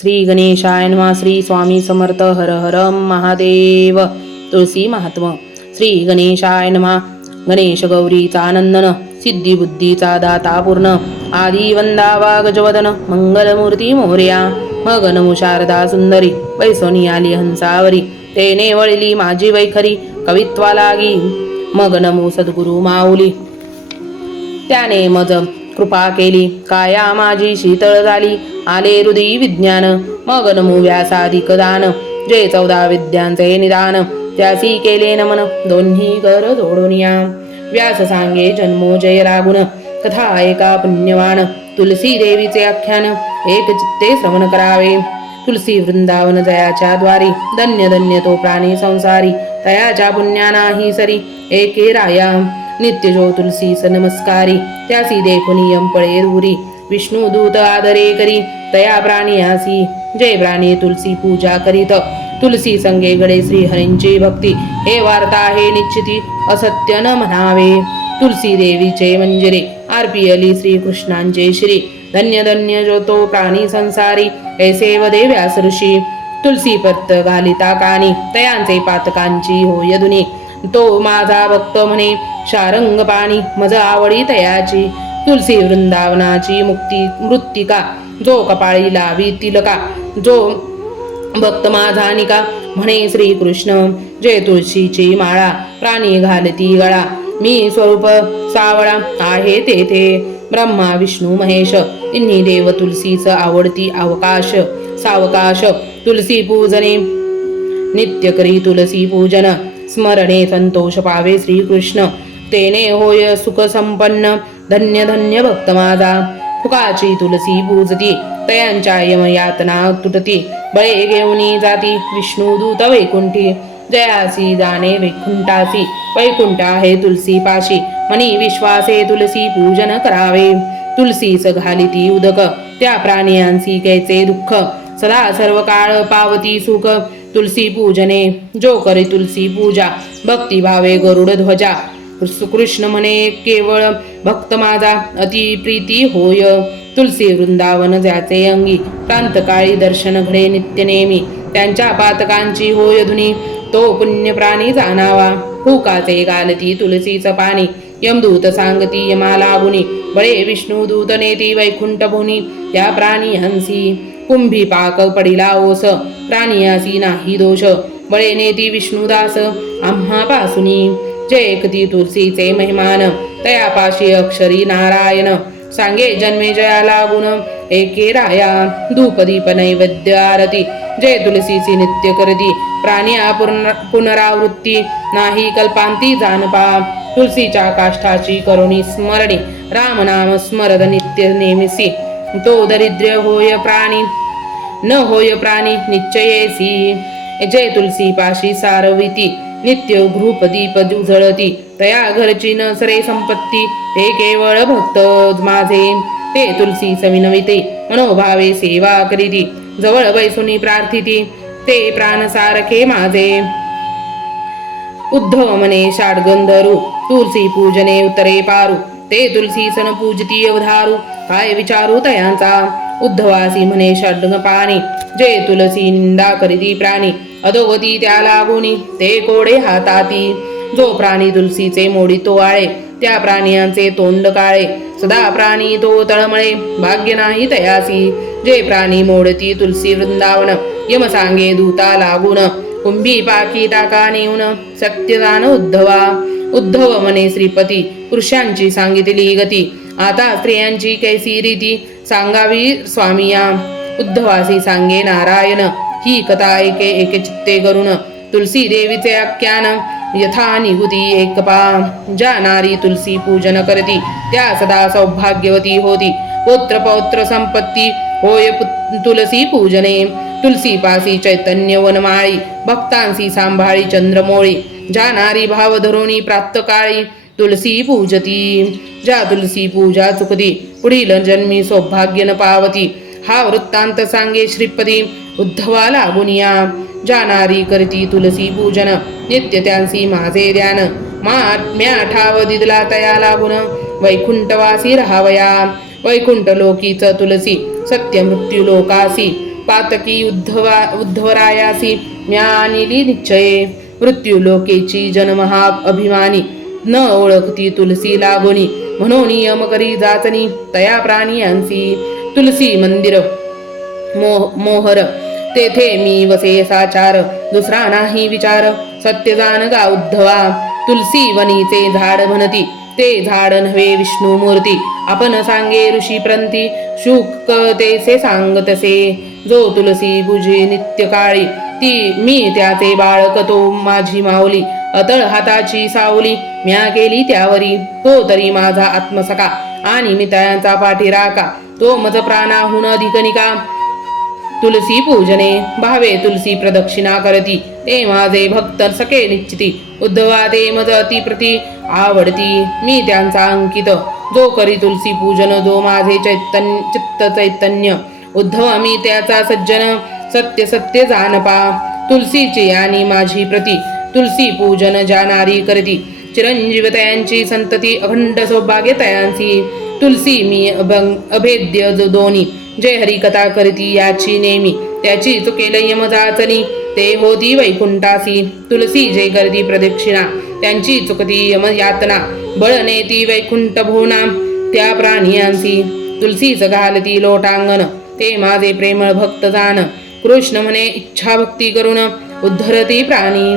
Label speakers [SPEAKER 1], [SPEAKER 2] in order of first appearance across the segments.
[SPEAKER 1] श्री गणेशाय नमः श्री स्वामी समर्थ हर हर महादेव. तुळसी महात्म श्री गणेशाय नमः. गणेश गौरीचा नंदन सिद्धी बुद्धीचा दाता पूर्ण. आदी वंदा गजवदन मंगलमूर्ती मोर्या. मगनमु शारदा सुंदरी वैसोनी आली हंसावरी तेने वळली माझी वैखरी कवित्वा लागी. मग नमो सद्गुरु माऊली. त्याने मज कृपा केली. काया माझी शीतळ झाली. आले हृदय विज्ञान. मग नमो व्यासाधिक दान. जे चौदा विद्यांचे निदान. त्यासी केले नमन. दोन्ही कर जोडून या. व्यास सांगे जन्मो जय रागुण. कथा ऐका पुण्यवान. तुलसी देवीचे आख्यान. एक चित्ते श्रवण करावे. तुलसी वृंदावन जयाच्या द्वारी. धन्य धन्य तो प्राणी संसारी. तयाच्या पुण्यानाही सरी. एके राया. नित्य जो तुलसी स नमस्कारी त्यासी देखुनी पळे दूरी विष्णू दूत आदरे करी तया प्राणी आसी जय प्राणी तुलसी पूजा करीत. तुलसी संगे गडे श्री हरींची भक्ती हे वार्ता हे निश्चिती असत्य न म्हणावे. तुलसी देवीचे मंजिरे आरपीयली श्री कृष्णांचे श्री धन्य धन्य जो तो प्राणी संसारी ऐसे वदे व्यास ऋषी. तुलसी पत्त घालिता कानी तयांचे पातकांची होय दुनी. तो माझा भक्त म्हणे शारंग पाणी मज आवडी तयाची. तुलसी वृंदावनाची मुक्ती मृत्तिका जो कपाळी लावी तिलका जो भक्त माझा निका म्हणे श्रीकृष्ण जय तुळशीची माळा प्राणी घालती गळा. मी स्वरूप सावळा आहे तेथे. ब्रह्मा विष्णू महेश तिन्ही देव तुलसीच आवडती अवकाश सावकाश. तुलसी पूजने नित्य करी तुलसी पूजन. स्मरणे संतोष पावे श्रीकृष्ण। तेने होय सुख संपन्न धन्य धन्य भक्त माझा फुकाची तुलसी पूजती तयांच्या यम यातना तुटती। बळे घेऊनी जाती विष्णू दूत वैकुंठी। जयासी जाणे वैकुंठासी वैकुंठा हे तुलसी पाशी। मनी विश्वासे तुलसी पूजन करावे। तुलसीस घालिती उदक त्या प्राणियांसी कैचे दुःख। सदा सर्व काळ पावती सुख। तुलसी पूजने जो करे तुलसी पूजा भक्ती भावे गरुड ध्वजा. कृष्ण म्हणे केवळ भक्त माझा अति प्रीती होय. तुलसी वृंदावन ज्याचे अंगी प्रांतकाळी दर्शन घडे नित्य नेमी. त्यांच्या पातकांची होय धुनी तो पुण्य प्राणी जाणावा. हुकाचे गालती तुलसीचं पाणी यमदूत सांगती यमाला गुणी बळे विष्णू दूत नेती वैकुंठ भुनी त्या प्राणी हंसी. कुंभी पाक पडिला ओस प्राणियासी नाही दोष बळे नेती विष्णुदास आम्हा पासुनी जय एकती तुलसीचे मेहमान। तयापाशी अक्षरी नारायण। सांगे जन्मे जया गुण एके राया। धूप दीप नैवेद्य आरती। जय तुलसीची नित्य करती। प्राणी पुनरावृत्ती। नाही कल्पांती जानपा। तुलसीच्या काष्ठाची करुणी स्मरणी। राम नाम स्मरद नित्य नेमिसी। तो दरिद्र होय प्राणी। न होय प्राणी निश्चयेसी. जय तुलसी पाशी सारविती नित्य गृहपदी पद उजळती तया घरची न सरे संपत्ती ते केवळ भक्त माझे. ते तुलसी सविनविते मनोभावे सेवा करीती. जवळ बैसुनी प्रार्थिती ते प्राण सारखे माझे. उद्धव मने षाडगंधरू तुलसी पूजने उतरे पारू. ते तुलसी सन पूजती अवधारू काय विचारू तयांचा? उद्धवासी म्हणे षड्ग पाणी जे तुलसी निंदा करीती प्राणी अधोगती त्या लागुनी ते कोडे हाताती. जो प्राणी तुलसीचे मोडी तो आळे त्या प्राणियांचे तोंड काळे. सदा प्राणी तो तळमळे भाग्य नाही तयासी. जे प्राणी मोडती तुलसी वृंदावन यम सांगे दूता लागून. कुंभी पाकी टाका नेऊन सत्यदान उद्धवा. उद्धव मने श्रीपती पुरुषांची सांगितली गती. आता स्त्रियांची कैसी रीती सांगावी स्वामिया. उद्धवासी सांगे नारायण. ही कथा एके एके चित्ते करून तुलसी देवीचे आख्यान यथा निगुती एकपा. ज्या नारी तुलसी पूजन करती त्या सदा सौभाग्यवती होती. पौत्र पौत्र संपत्ती होय तुलसी पूजने. तुलसी पासी चैतन्य वनमाळी भक्तांसी सांभाळी चंद्रमोळी. ज्या नारी भाव धरुणी प्राप्त काळी तुलसी पूजती। ज्या तुलसी पूजा चुकती पुढील जन्मी सौभाग्य न पावती। हा वृत्तांत सांगे श्रीपदी उद्धवा गुनिया जाणारी करती तुलसी पूजन नित्य त्यांसी माझे ध्यान। मा म्या ठाव दिदला तया लागून वैकुंठवासी राहावया। वैकुंठ लोकीच तुलसी सत्य मृत्यू लोकासी। पातकी उद्धवा उद्धवरायासी म्या निश्चये। मृत्यू लोकेची जनमहा अभिमानी न ओळखती तुलसी लागोनी म्हणून यम करी जाचनी तया प्राणियांसी तुलसी मंदिर मोह मोहर तेथे मी वसे साचार. दुसरा नाही विचार सत्य जाण गा उद्धवा. तुलसी वनीचे झाड म्हणती ते झाड नव्हे विष्णू मूर्ती. आपण सांगे ऋषी प्रंती शुक तेसे. सांगतसे जो तुलसी बुजे नित्य काळी ती मी त्याचे बाळक तो माझी माऊली. अतळ हाताची सावली म्या केली त्यावरी. तो तरी माझा आत्मसका आणि मी पाठीरा पाठीराका तो मज प्राणाहून अधिकनिका तुलसी पूजने भावे तुलसी प्रदक्षिणा करती. ते माझे भक्त सके निश्चिती. उद्धवा ते मज अतिप्रती. आवडती मी त्यांचा अंकित. जो करी तुलसी पूजन जो माझे चैतन्य चित्त चैतन्य. उद्धव मी त्याचा सज्जन. सत्य सत्य जानपा तुलसीची आणि माझी प्रती. तुलसी पूजन जाणारी करती। चिरंजीव तयांची संतती अखंड सौभाग्य तयांची तुलसी मी अभंग अभेद्य जो दोन्ही जय हरिकथा करती याची नेमी। त्याची चुकेल यमजाचनी ते होती वैकुंठासी। तुलसी जय करती प्रदक्षिणा। त्यांची चुकती यम यातना बळने ती वैकुंठ भुवना त्या प्राणियांसी। तुलसी घालती लोटांगण। ते माझे प्रेमळ भक्त जाण कृष्ण म्हणे इच्छा भक्ती करून उद्धरती प्राणी।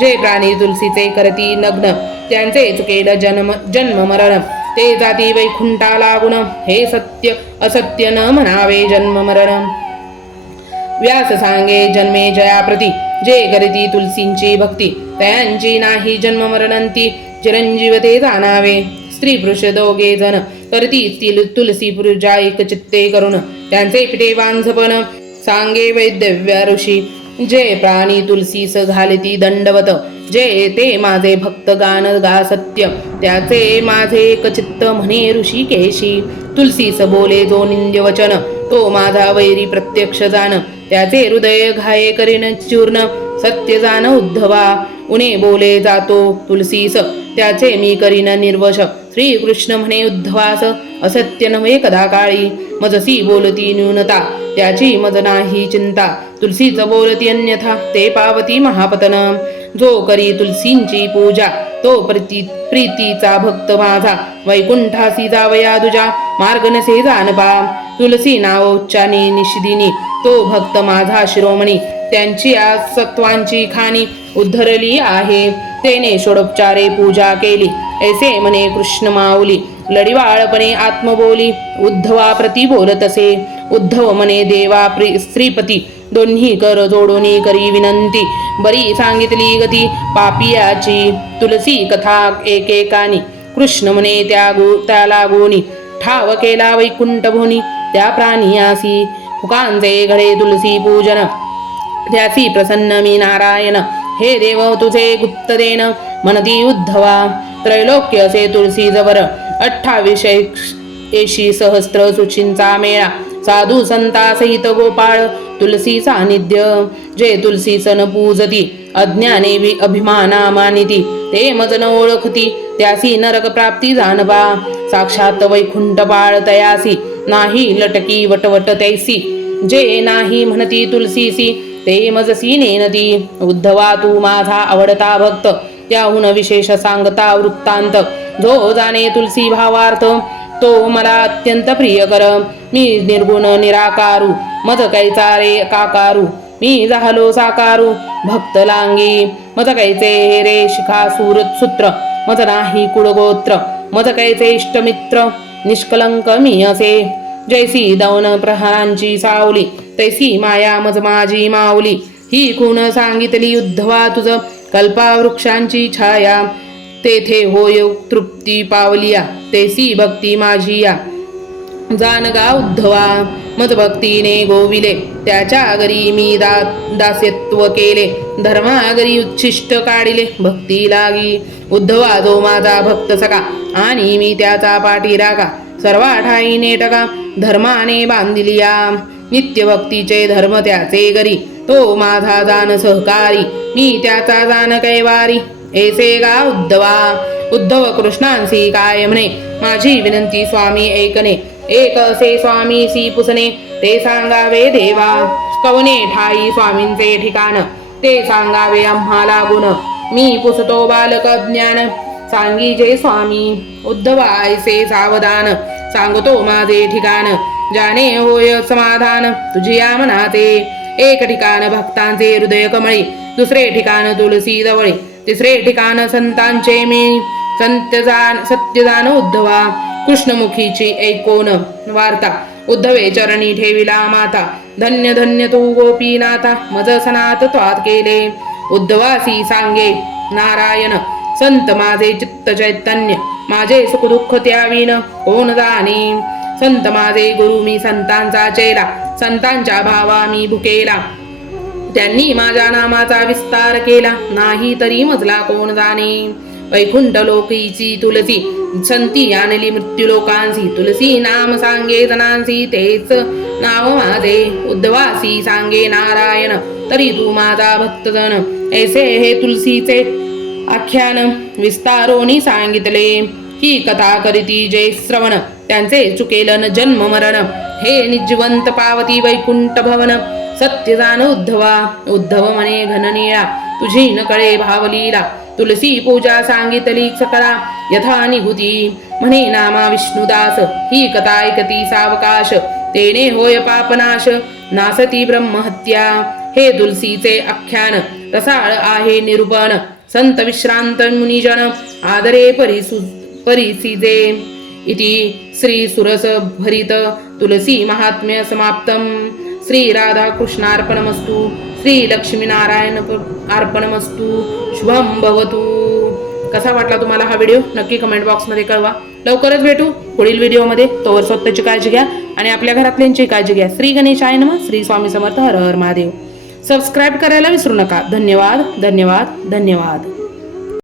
[SPEAKER 1] जे प्राणी तुलसीचे करती नग्न त्यांचे चुकेल जन्म जन्म मरण. ते जाती वैकुंठा लागून हे सत्य असत्य न म्हणावे जन्म मरण. व्यास सांगे जन्मे जयाप्रती जे करती तुलसींची भक्ती त्यांची नाही जन्म मरणंती. चिरंजीव ते जाणावे स्त्री पुरुष दोघे जण करती तिल तुलसी पूजा एक चित्ते करून त्यांचे पिटे वांझपण सांगे वैद्यव्या ऋषी. जे प्राणी तुलसीस घालती दंडवत जे ते माझे भक्त गान गा सत्य त्याचे माझे कचित्त म्हणे ऋषी केशी तुलसीस बोले जो निंद्य वचन तो माझा वैरी प्रत्यक्ष जाण. त्याचे हृदय घाये करीन चूर्ण सत्य जाण उद्धवा. उणे बोले जातो तुलसीस त्याचे मी करीन निर्वश. श्रीकृष्ण म्हणे उद्धवास असत्य नव्हे कदा काळी. मजसी बोलती न्यूनता त्याची मज नाही चिंता. तुलसीच बोलती अन्यथा ते पावती महापतन. जो करी तुलसींची पूजा तो प्रीती प्रीतीचा भक्त माझा. वैकुंठासी जावया दुजा मार्ग नसे जानपा तुलसी नाव उच्चानी निशिदिनी तो भक्त माझा शिरोमणी. त्यांची आज सत्वांची खाणी उद्धरली आहे. तेने षोडोपचारे पूजा केली. ऐसे म्हणे कृष्ण माऊली लढिवाळपणे आत्मबोली उद्धवा प्रती बोलतसे. उद्धव म्हणे देवा प्री श्रीपती दोन्ही कर जोडोनी करी विनंती. बरी सांगितली गती पापियाची तुलसी कथा एकेकानी. कृष्ण म्हणे त्या गो त्याला गोनी ठाव केला वैकुंठ भोनी त्या प्राणियासी. फुकांचे घडे तुलसी पूजन. त्यासी प्रसन्न मी नारायण. हे देव तुझे गुप्त देन म्हणती उद्धवा. त्रैलोक्य असे तुलसी जवर. अठ्ठावीस एशी सहस्त्र सुचींचा मेळा. साधू संता सहित गोपाळ तुलसी सानिध्य. जे तुलसी सन पूजती अज्ञाने वि अभिमाना मानिती. ते मजन ओळखती त्यासी नरक प्राप्ती जानवा साक्षात वैकुंठ बाळ तयासी नाही लटकी वटवट तैसी. जे नाही म्हणती तुलसीसी ते मजसी नेनती उद्धवा तू माझा आवडता भक्त त्याहून विशेष सांगता वृत्तांत. जो जाणे तुलसी भावार्थ तो मला अत्यंत प्रिय कर मी निर्गुण निराकारू मज कैचा रे काकारू. मी झालो साकारू भक्त लांगी. मज कैचे हे रे शिखा सूर सूत्र मज नाही कुळगोत्र मज कैचे इष्टमित्र निष्कलंक मी असे. जैसी दौन प्रहारांची सावली तैसी माया मज माझी माऊली. ही कुण सांगितली उद्धवा तुझ. कल्पावृक्षांची छाया. तेथे होय तृप्ती पावलिया. तेसी भक्ती माझी या जानगा उद्धवा. मत भक्तीने गोविले. त्याच्या आगरी मी दा दास्यत्व केले. धर्मागरी उच्छिष्ट काढिले. भक्ती लागी. उद्धवा जो माझा भक्त सका आणि मी त्याचा पाठी रागा सर्वा टका. नेटका धर्माने बांधिलिया. नित्यभक्तीचे धर्म त्याचे गरी तो माझा जान सहकारी मी त्याचा जान कैवारी. ऐसे गा उद्धवा उद्धव कृष्णांसी काय म्हणे माझी विनंती स्वामी ऐकणे एक असे स्वामी सी पुसणे ते सांगावे देवा. कवने ठाई स्वामींचे ठिकाण ते सांगावे आम्हाला गुण. मी पुसतो बालक ज्ञान. सांगी जे स्वामी उद्धवायसे सावधान. सांगतो माझे ठिकाण. जाणे होय समाधान तुझिया मनाते एक ठिकाण भक्तांचे हृदय कमळी दुसरे ठिकाण तुलसी जवळी तिसरे ठिकाण संतांचे मी संत जान सत्यजान उद्धवा कृष्णमुखीची ऐकोन वार्ता. उद्धवे चरणी ठेविला माता धन्य धन्य तू गोपीनाथा मज सनात त्वात केले. उद्धवासी सांगे नारायण संत माझे चित्त चैतन्य माझे सुख दुःख त्याविन कोण जाणे संत माझे गुरु मी संतांचा चेला संतांच्या भावा मी भुकेला. त्यांनी माझ्या नामाचा विस्तार केला नाही तरी मजला कोण जाणे? वैकुंठ लोकीची तुलसी संती आणली मृत्यू लोकांसी तुलसी नाम सांगे जनांसी तेच नाव माझे. उद्धवासी सांगे नारायण तरी तू माझा भक्तजन. ऐसे हे तुलसीचे आख्यान विस्तारोनी सांगितले. ही कथा करीती जय श्रवण. त्यांचे चुकेलन जन्म मरण. हे निजवंत पावती वैकुंठ भवन. सत्य जाण उद्धवा. उद्धव म्हणे घननीळा तुझी न कळे भावलीला. तुलसी पूजा सांगितली सकळा यथा निभूती म्हणे नामा विष्णुदास. ही कथा ऐकती सावकाश. तेने होय पापनाश. नासती ब्रह्महत्या. हे तुलसीचे आख्यान. रसाळ आहे निरूपण. संत विश्रांत मुनिजन. आदरे परिसु परिसीजे इति श्री सुरस भरित तुलसी महात्म्य समाप्तम। श्री राधा कृष्णार्पणमस्तु श्री लक्ष्मीनारायण अर्पणमस्तु शुभम भवतु। कसा वाटला तुम्हाला हा व्हिडिओ नक्की कमेंट बॉक्समध्ये कळवा. लवकरच भेटू पुढील व्हिडिओमध्ये तोवर स्वतःची काळजी घ्या आणि आपल्या घरातल्यांची काळजी घ्या. श्री गणेशाय नम. श्री स्वामी समर्थ. हर हर महादेव. सबस्क्राईब करायला विसरू नका. धन्यवाद धन्यवाद धन्यवाद.